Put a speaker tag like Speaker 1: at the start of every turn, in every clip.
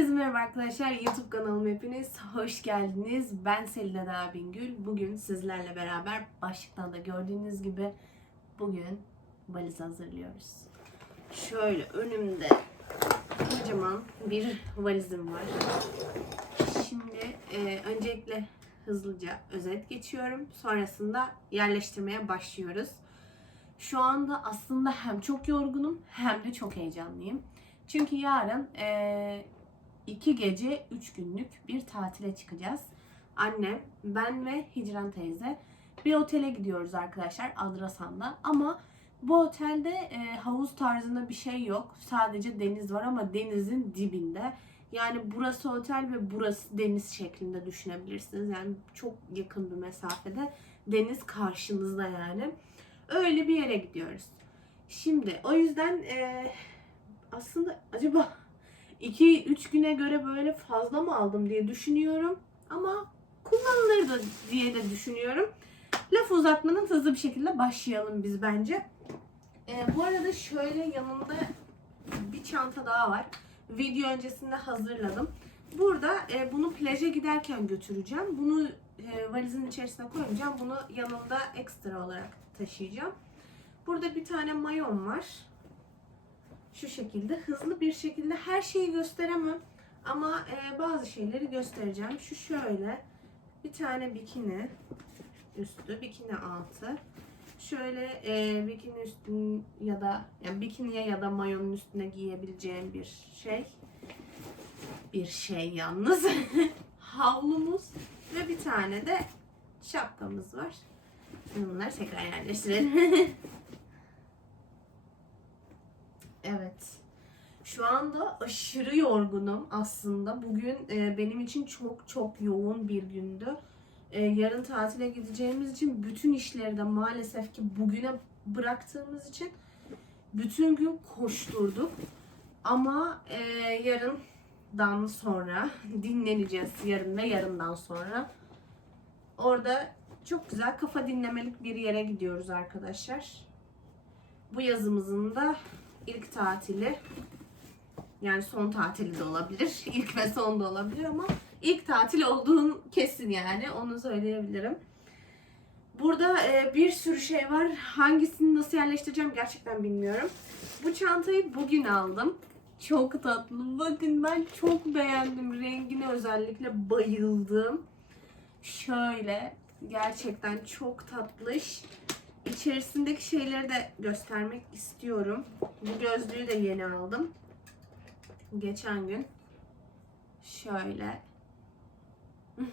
Speaker 1: Herkese merhaba arkadaşlar. YouTube kanalıma hepiniz hoş geldiniz. Ben Selina Dağ Bingül. Bugün sizlerle beraber başlıktan da gördüğünüz gibi bugün valiz hazırlıyoruz. Şöyle önümde kocaman bir valizim var. Şimdi e, öncelikle hızlıca özet geçiyorum. Sonrasında yerleştirmeye başlıyoruz. Şu anda aslında hem çok yorgunum hem de çok heyecanlıyım. Çünkü yarın eee, iki gece üç günlük bir tatile çıkacağız. Annem, ben ve Hicran teyze bir otele gidiyoruz arkadaşlar Adrasan'da. Ama bu otelde eee, havuz tarzında bir şey yok. Sadece deniz var ama denizin dibinde. Yani burası otel ve burası deniz şeklinde düşünebilirsiniz. Yani çok yakın bir mesafede. Deniz karşınızda yani. Öyle bir yere gidiyoruz. Şimdi o yüzden eee, aslında acaba 2-3 güne göre böyle fazla mı aldım diye düşünüyorum. Ama kullanılır da diye de düşünüyorum. Laf uzatmanın hızlı bir şekilde başlayalım biz bence. Ee, bu arada şöyle yanımda bir çanta daha var. Video öncesinde hazırladım. Burada e, bunu plaja giderken götüreceğim. Bunu e, valizin içerisine koymayacağım. Bunu yanımda ekstra olarak taşıyacağım. Burada bir tane mayon var şu şekilde hızlı bir şekilde her şeyi gösteremem ama e, bazı şeyleri göstereceğim. Şu şöyle bir tane bikini üstü, bikini altı. Şöyle e, bikini üstün ya da yani bikiniye ya da mayonun üstüne giyebileceğim bir şey. Bir şey yalnız. Havlumuz ve bir tane de şapkamız var. Şimdi bunları tekrar yerleştirelim. Evet. Şu anda aşırı yorgunum aslında. Bugün e, benim için çok çok yoğun bir gündü. E, yarın tatile gideceğimiz için bütün işleri de maalesef ki bugüne bıraktığımız için bütün gün koşturduk. Ama e, yarından sonra dinleneceğiz. Yarın ve yarından sonra. Orada çok güzel kafa dinlemelik bir yere gidiyoruz arkadaşlar. Bu yazımızın da ilk tatili yani son tatili de olabilir. İlk ve son da olabilir ama ilk tatil olduğun kesin yani onu söyleyebilirim. Burada e, bir sürü şey var. Hangisini nasıl yerleştireceğim gerçekten bilmiyorum. Bu çantayı bugün aldım. Çok tatlı. Bakın ben çok beğendim. Rengine özellikle bayıldım. Şöyle gerçekten çok tatlış. İçerisindeki şeyleri de göstermek istiyorum. Bu gözlüğü de yeni aldım. Geçen gün. Şöyle.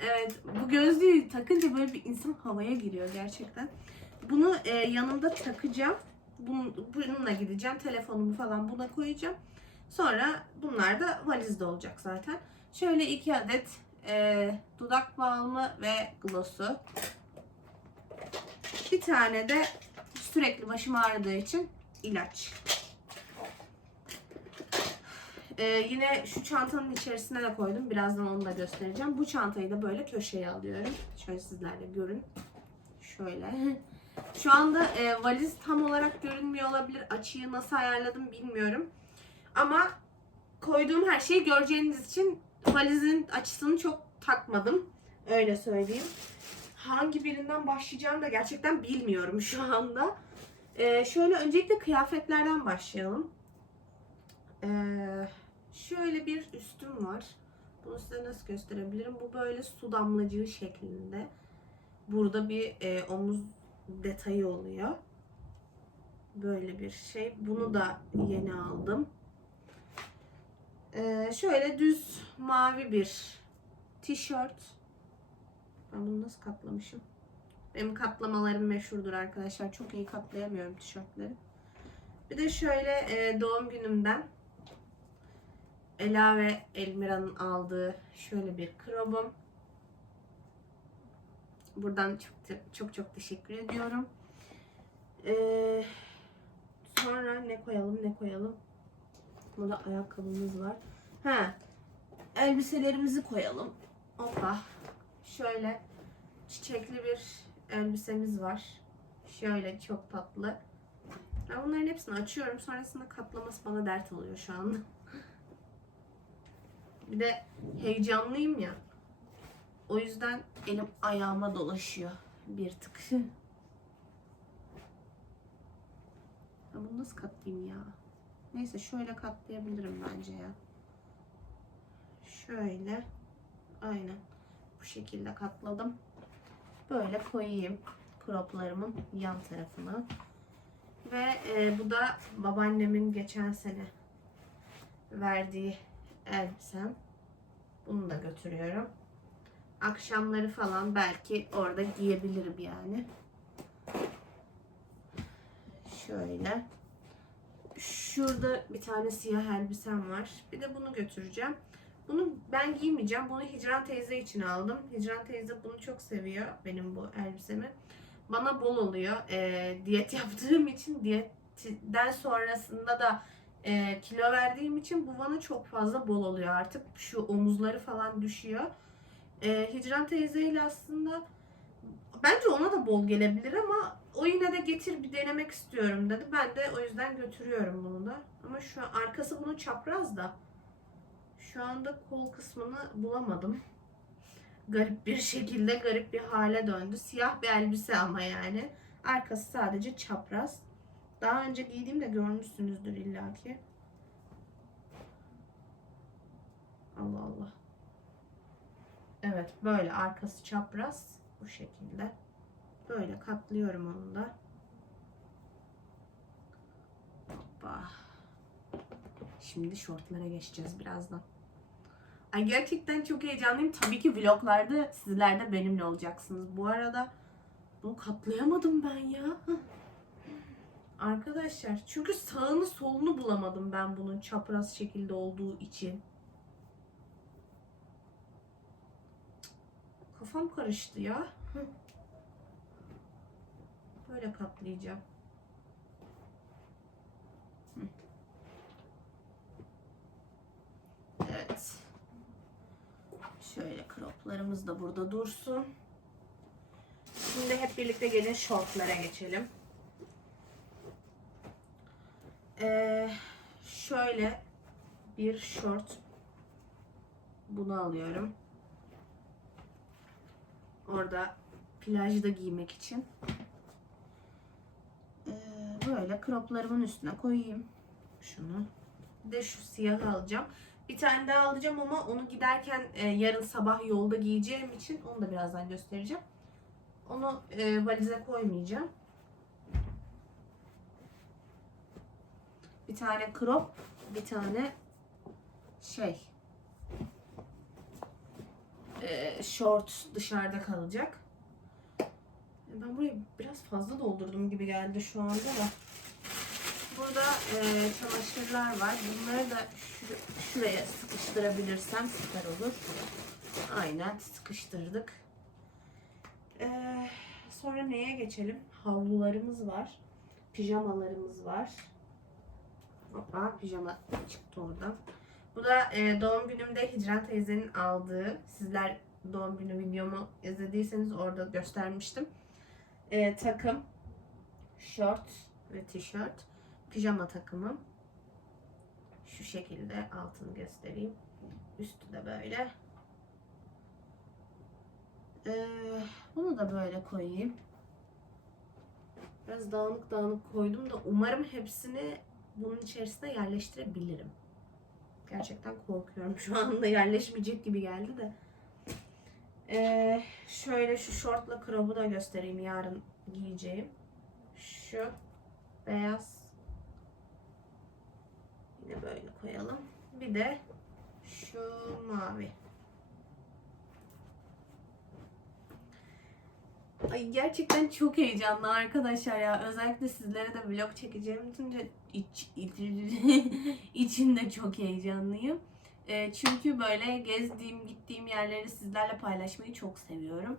Speaker 1: evet bu gözlüğü takınca böyle bir insan havaya giriyor gerçekten. Bunu e, yanımda takacağım. Bunun, bununla gideceğim. Telefonumu falan buna koyacağım. Sonra bunlar da valizde olacak zaten. Şöyle iki adet e, dudak balmı ve glossu. Bir tane de sürekli başım ağrıdığı için ilaç. Ee, yine şu çantanın içerisine de koydum. Birazdan onu da göstereceğim. Bu çantayı da böyle köşeye alıyorum. Şöyle sizler de görün. Şöyle. Şu anda e, valiz tam olarak görünmüyor olabilir. Açıyı nasıl ayarladım bilmiyorum. Ama koyduğum her şeyi göreceğiniz için valizin açısını çok takmadım. Öyle söyleyeyim hangi birinden başlayacağımı da gerçekten bilmiyorum şu anda. Ee, şöyle öncelikle kıyafetlerden başlayalım. Ee, şöyle bir üstüm var. Bunu size nasıl gösterebilirim? Bu böyle su damlacığı şeklinde. Burada bir e, omuz detayı oluyor. Böyle bir şey. Bunu da yeni aldım. Ee, şöyle düz mavi bir tişört ben bunu nasıl katlamışım? Benim katlamalarım meşhurdur arkadaşlar. Çok iyi katlayamıyorum tişörtleri. Bir de şöyle e, doğum günümden Ela ve Elmira'nın aldığı şöyle bir krobum. Buradan çok çok çok teşekkür ediyorum. Ee, sonra ne koyalım ne koyalım. Burada ayakkabımız var. Ha, elbiselerimizi koyalım. Hoppa şöyle çiçekli bir elbisemiz var. Şöyle çok tatlı. Ben bunların hepsini açıyorum. Sonrasında katlaması bana dert oluyor şu anda. Bir de heyecanlıyım ya. O yüzden elim ayağıma dolaşıyor bir tık. Ya bunu nasıl katlayayım ya? Neyse şöyle katlayabilirim bence ya. Şöyle. Aynen. Bu şekilde katladım. Böyle koyayım kroplarımın yan tarafına. Ve e, bu da babaannemin geçen sene verdiği elbisem. Bunu da götürüyorum. Akşamları falan belki orada giyebilirim yani. Şöyle. Şurada bir tane siyah elbisem var. Bir de bunu götüreceğim. Bunu ben giymeyeceğim. Bunu Hicran teyze için aldım. Hicran teyze bunu çok seviyor. Benim bu elbisemi. Bana bol oluyor. Ee, diyet yaptığım için diyetten sonrasında da e, kilo verdiğim için bu bana çok fazla bol oluyor artık. Şu omuzları falan düşüyor. Ee, Hicran teyzeyle aslında bence ona da bol gelebilir ama o yine de getir bir denemek istiyorum dedi. Ben de o yüzden götürüyorum bunu da. Ama şu an arkası bunun çapraz da. Şu anda kol kısmını bulamadım. Garip bir şekilde garip bir hale döndü. Siyah bir elbise ama yani. Arkası sadece çapraz. Daha önce giydiğimde görmüşsünüzdür illaki. Allah Allah. Evet böyle arkası çapraz. Bu şekilde. Böyle katlıyorum onu da. Hoppa. Şimdi şortlara geçeceğiz birazdan. Ay gerçekten çok heyecanlıyım. Tabii ki vloglarda sizler de benimle olacaksınız. Bu arada bunu katlayamadım ben ya. Arkadaşlar çünkü sağını solunu bulamadım ben bunun çapraz şekilde olduğu için. Kafam karıştı ya. Böyle katlayacağım. Evet. Şöyle croplarımız da burada dursun. Şimdi hep birlikte gelin şortlara geçelim. Ee, şöyle bir şort bunu alıyorum. Orada plajda giymek için. Ee, böyle croplarımın üstüne koyayım. Şunu. Bir de şu siyahı alacağım. Bir tane daha alacağım ama onu giderken e, yarın sabah yolda giyeceğim için onu da birazdan göstereceğim. Onu e, valize koymayacağım. Bir tane crop, bir tane şey e, short dışarıda kalacak. Ben burayı biraz fazla doldurdum gibi geldi şu anda da. Burada e, çamaşırlar var. Bunları da şu- şuraya sıkıştırabilirsem süper olur. Aynen sıkıştırdık. E, sonra neye geçelim? Havlularımız var. Pijamalarımız var. Hoppa pijama çıktı oradan. Bu da e, doğum günümde Hicran teyzenin aldığı. Sizler doğum günü videomu izlediyseniz orada göstermiştim. E, takım, şort ve tişört, pijama takımım. Şu şekilde altını göstereyim. Üstü de böyle. E, bunu da böyle koyayım. Biraz dağınık dağınık koydum da umarım hepsini bunun içerisine yerleştirebilirim. Gerçekten korkuyorum. Şu anda yerleşmeyecek gibi geldi de. Ee, şöyle şu şortla crop'u da göstereyim yarın giyeceğim. Şu beyaz. Yine böyle koyalım. Bir de şu mavi. Ay gerçekten çok heyecanlı arkadaşlar ya. Özellikle sizlere de vlog çekeceğim için de iç, iç, içinde çok heyecanlıyım. E, çünkü böyle gezdiğim, gittiğim yerleri sizlerle paylaşmayı çok seviyorum.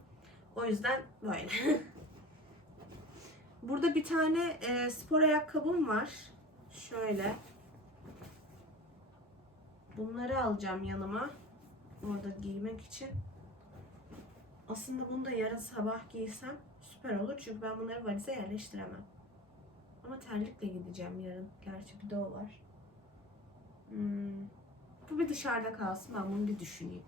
Speaker 1: O yüzden böyle. Burada bir tane e, spor ayakkabım var. Şöyle. Bunları alacağım yanıma. Orada giymek için. Aslında bunu da yarın sabah giysem süper olur. Çünkü ben bunları valize yerleştiremem. Ama terlikle gideceğim yarın. Gerçi bir de o var. Hmm. Bu bir dışarıda kalsın. Ben bunu bir düşüneyim.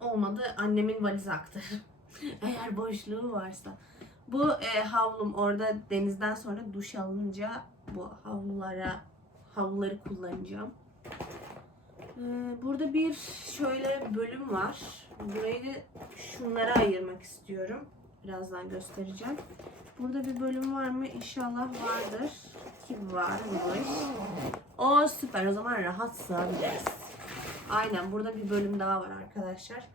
Speaker 1: Olmadı annemin valize aktarırım. Eğer boşluğu varsa. Bu e, havlum orada denizden sonra duş alınca bu havlulara havluları kullanacağım. Ee, burada bir şöyle bölüm var. Burayı da şunlara ayırmak istiyorum. Birazdan göstereceğim. Burada bir bölüm var mı? İnşallah vardır. Ki varmış. O süper. O zaman rahat sığabiliriz. Aynen. Burada bir bölüm daha var arkadaşlar.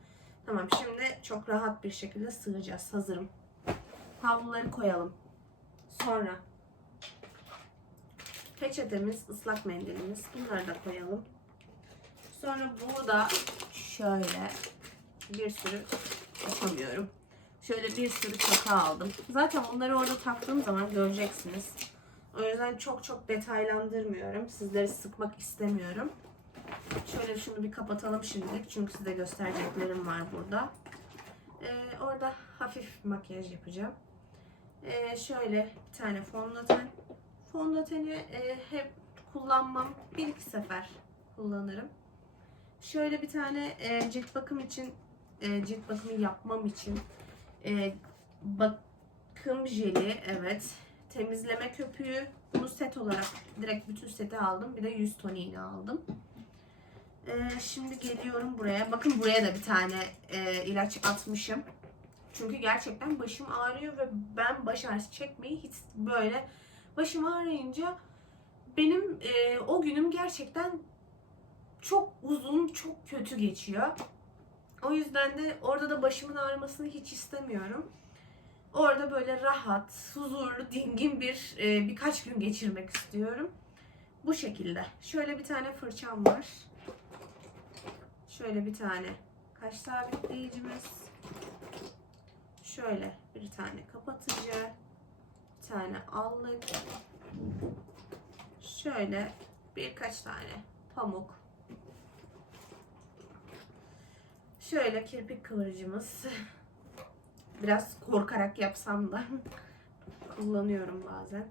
Speaker 1: Tamam. Şimdi çok rahat bir şekilde sığacağız. Hazırım. Havluları koyalım. Sonra peçetemiz, ıslak mendilimiz. Bunları da koyalım. Sonra bu da şöyle bir sürü yapamıyorum. Şöyle bir sürü çaka aldım. Zaten bunları orada taktığım zaman göreceksiniz. O yüzden çok çok detaylandırmıyorum. Sizleri sıkmak istemiyorum. Şöyle şunu bir kapatalım şimdilik. Çünkü size göstereceklerim var burada. Ee, orada hafif makyaj yapacağım. Ee, şöyle bir tane fondöten. Fondöteni e, hep kullanmam. Bir iki sefer kullanırım. Şöyle bir tane e, cilt bakım için e, cilt bakımı yapmam için e, bakım jeli evet temizleme köpüğü bunu set olarak direkt bütün seti aldım bir de yüz toniğini aldım. E, şimdi geliyorum buraya. Bakın buraya da bir tane e, ilaç atmışım. Çünkü gerçekten başım ağrıyor ve ben baş ağrısı çekmeyi hiç böyle başım ağrıyınca benim e, o günüm gerçekten çok uzun, çok kötü geçiyor. O yüzden de orada da başımın ağrımasını hiç istemiyorum. Orada böyle rahat, huzurlu, dingin bir e, birkaç gün geçirmek istiyorum. Bu şekilde. Şöyle bir tane fırçam var. Şöyle bir tane kaş sabitleyicimiz. Şöyle bir tane kapatıcı. Bir tane allık. Şöyle birkaç tane pamuk. Şöyle kirpik kıvırıcımız. Biraz korkarak yapsam da kullanıyorum bazen.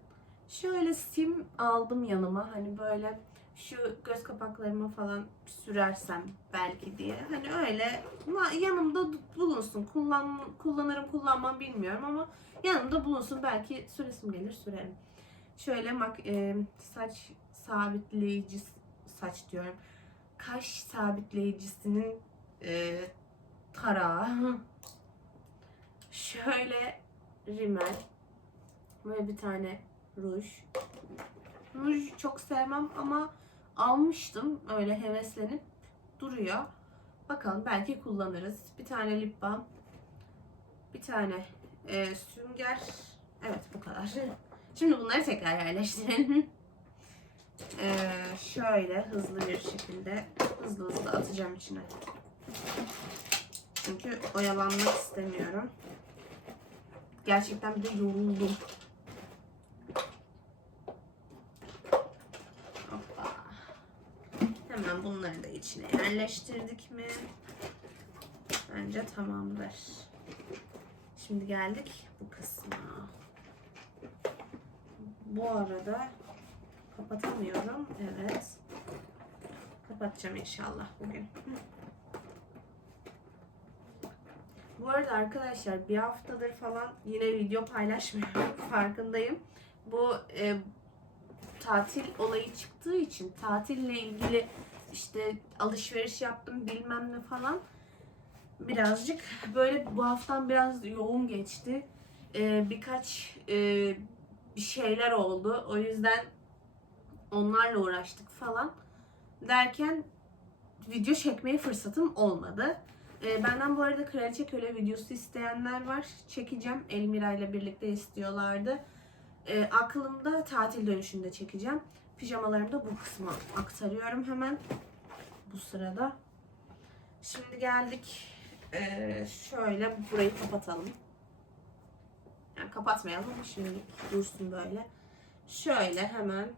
Speaker 1: Şöyle sim aldım yanıma. Hani böyle şu göz kapaklarıma falan sürersem belki diye. Hani öyle yanımda bulunsun. Kullan, kullanırım kullanmam bilmiyorum ama yanımda bulunsun. Belki süresim gelir sürerim. Şöyle mak e, saç sabitleyici saç diyorum. Kaş sabitleyicisinin e, tarağı. Şöyle rimel ve bir tane ruj. Ruj çok sevmem ama almıştım öyle heveslenip duruyor. Bakalım belki kullanırız. Bir tane lip balm. Bir tane e, sünger. Evet bu kadar. Şimdi bunları tekrar yerleştirelim. Ee, şöyle hızlı bir şekilde hızlı hızlı atacağım içine. Çünkü oyalanmak istemiyorum. Gerçekten bir de yoruldum. Hoppa. Hemen bunları da içine yerleştirdik mi? Bence tamamdır. Şimdi geldik bu kısma. Bu arada kapatamıyorum. Evet. Kapatacağım inşallah bugün. Bu arada arkadaşlar bir haftadır falan yine video paylaşmıyorum. Farkındayım. Bu e, tatil olayı çıktığı için tatille ilgili işte alışveriş yaptım bilmem ne falan birazcık böyle bu haftam biraz yoğun geçti. E, birkaç e, şeyler oldu. O yüzden onlarla uğraştık falan derken video çekmeye fırsatım olmadı. E, benden bu arada Kraliçe Köle videosu isteyenler var. Çekeceğim. Elmira ile birlikte istiyorlardı. E, aklımda tatil dönüşünde çekeceğim. Pijamalarımı da bu kısma aktarıyorum hemen. Bu sırada. Şimdi geldik. E, şöyle burayı kapatalım. Yani kapatmayalım. Şimdi dursun böyle. Şöyle hemen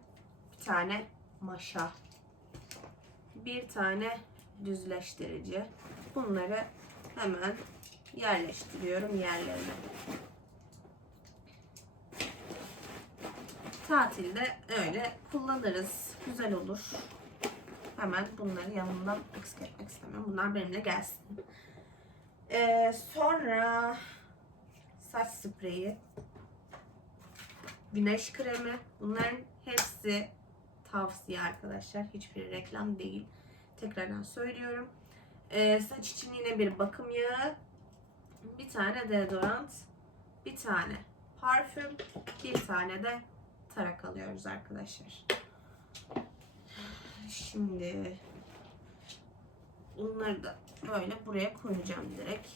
Speaker 1: bir tane maşa. Bir tane düzleştirici. Bunları hemen yerleştiriyorum yerlerine. Tatilde öyle kullanırız. Güzel olur. hemen bunları yanımdan eksik etmek istemiyorum. Bunlar benimle gelsin. Ee, sonra saç spreyi, güneş kremi. Bunların hepsi tavsiye arkadaşlar. Hiçbir reklam değil. Tekrardan söylüyorum. Ee, saç için yine bir bakım yağı, bir tane deodorant, bir tane parfüm, bir tane de tarak alıyoruz arkadaşlar. Şimdi bunları da böyle buraya koyacağım direkt.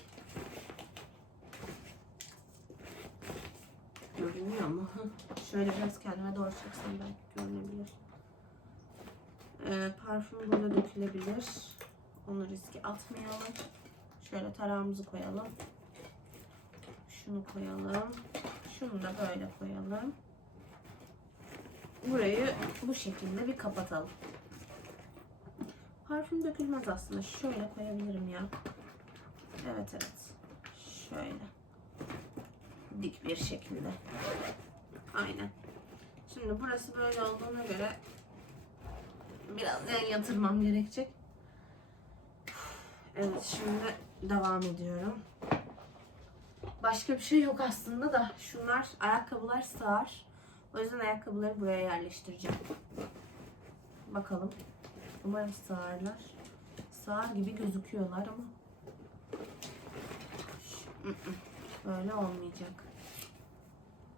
Speaker 1: Görünüyor mu? Şöyle biraz kendime doğru çeksem belki görünebilir. Ee, parfüm burada dökülebilir. Onu riske atmayalım. Şöyle tarağımızı koyalım. Şunu koyalım. Şunu da böyle koyalım. Burayı bu şekilde bir kapatalım. Parfüm dökülmez aslında. Şöyle koyabilirim ya. Evet evet. Şöyle. Dik bir şekilde. Aynen. Şimdi burası böyle olduğuna göre biraz yan yatırmam gerekecek. Evet şimdi devam ediyorum. Başka bir şey yok aslında da şunlar ayakkabılar sığar. O yüzden ayakkabıları buraya yerleştireceğim. Bakalım. Umarım sığarlar. Sığar gibi gözüküyorlar ama böyle olmayacak.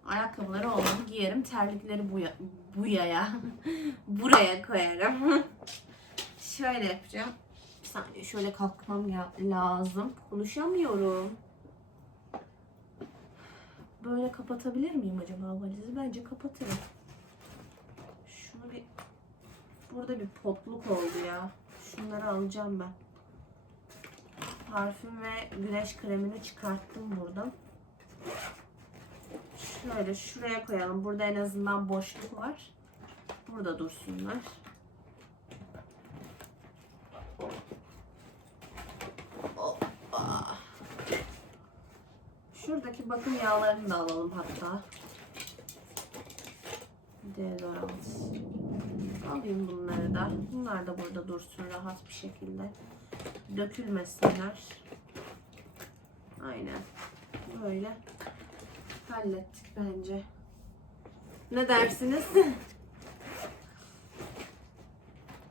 Speaker 1: Ayakkabıları olmadı giyerim. Terlikleri buya, buyaya buraya koyarım. Şöyle yapacağım. Saniye şöyle kalkmam lazım. Konuşamıyorum. Böyle kapatabilir miyim acaba valizi? Bence kapatırım. Şunu bir... Burada bir potluk oldu ya. Şunları alacağım ben. Parfüm ve güneş kremini çıkarttım buradan. Şöyle şuraya koyalım. Burada en azından boşluk var. Burada dursunlar. Hoppa. Şuradaki bakım yağlarını da alalım hatta. Deodorant. Alayım bunları da. Bunlar da burada dursun rahat bir şekilde. Dökülmesinler. Aynen. Böyle hallettik bence. Ne dersiniz?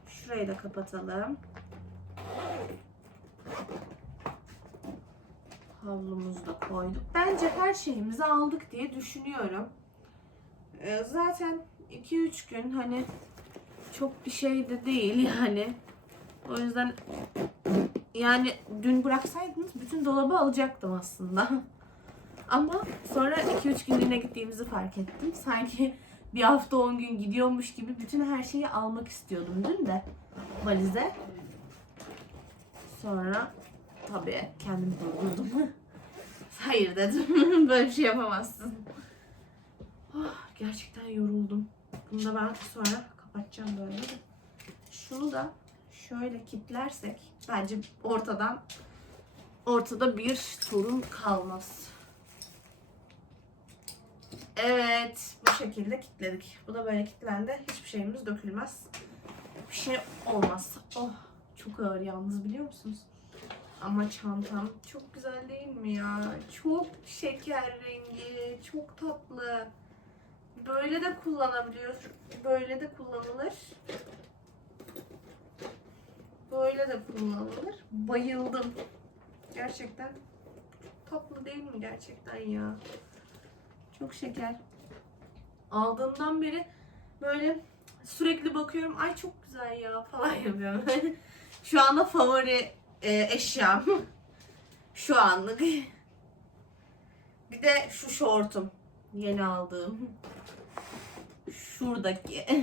Speaker 1: Şurayı da kapatalım. Havlumuzu da koyduk. Bence her şeyimizi aldık diye düşünüyorum. Ee, zaten 2-3 gün hani çok bir şey de değil yani. O yüzden yani dün bıraksaydınız bütün dolabı alacaktım aslında. Ama sonra 2-3 günlüğüne gittiğimizi fark ettim. Sanki bir hafta 10 gün gidiyormuş gibi bütün her şeyi almak istiyordum dün de valize. Sonra tabii kendimi durdurdum. Hayır dedim. Böyle bir şey yapamazsın. Oh, gerçekten yoruldum. Bunu da ben sonra kapatacağım böyle. Şunu da şöyle kilitlersek bence ortadan ortada bir sorun kalmaz. Evet, bu şekilde kilitledik. Bu da böyle kilitlendi. Hiçbir şeyimiz dökülmez. Bir şey olmaz. Oh, çok ağır yalnız biliyor musunuz? Ama çantam çok güzel değil mi ya? Çok şeker rengi, çok tatlı. Böyle de kullanabiliyor. Böyle de kullanılır. Böyle de kullanılır. Bayıldım. Gerçekten tatlı değil mi gerçekten ya? Çok şeker. Aldığımdan beri böyle sürekli bakıyorum. Ay çok güzel ya falan yapıyorum. Şu anda favori e, eşyam. Şu anlık. Bir de şu şortum. Yeni aldığım. Şuradaki.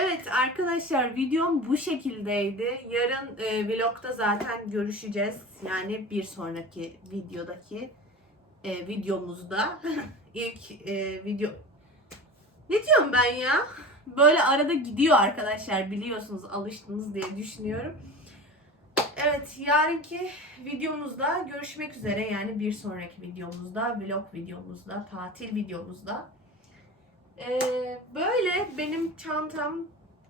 Speaker 1: Evet arkadaşlar videom bu şekildeydi. Yarın e, vlogda zaten görüşeceğiz. Yani bir sonraki videodaki e, videomuzda. ilk e, video... Ne diyorum ben ya? Böyle arada gidiyor arkadaşlar biliyorsunuz alıştınız diye düşünüyorum. Evet yarınki videomuzda görüşmek üzere yani bir sonraki videomuzda vlog videomuzda tatil videomuzda. Ee, böyle benim çantam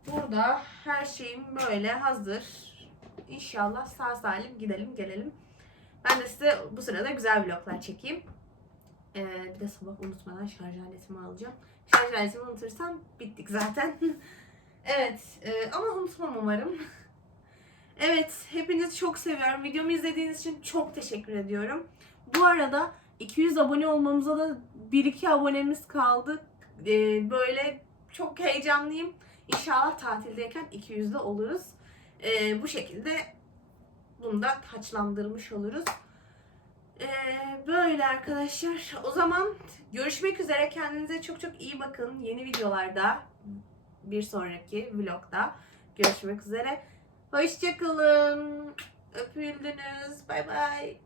Speaker 1: Burada her şeyim böyle hazır. İnşallah sağ salim gidelim gelelim. Ben de size bu sırada güzel vloglar çekeyim. Ee, bir de sabah unutmadan şarj aletimi alacağım. Şarj aletimi unutursam bittik zaten. evet e, ama unutmam umarım. evet hepinizi çok seviyorum. Videomu izlediğiniz için çok teşekkür ediyorum. Bu arada 200 abone olmamıza da 1-2 abonemiz kaldı. Ee, böyle çok heyecanlıyım. İnşallah tatildeyken 200'de oluruz. Ee, bu şekilde bunu da taçlandırmış oluruz. Ee, böyle arkadaşlar. O zaman görüşmek üzere. Kendinize çok çok iyi bakın. Yeni videolarda bir sonraki vlogda görüşmek üzere. Hoşçakalın. Öpüldünüz. Bay bay.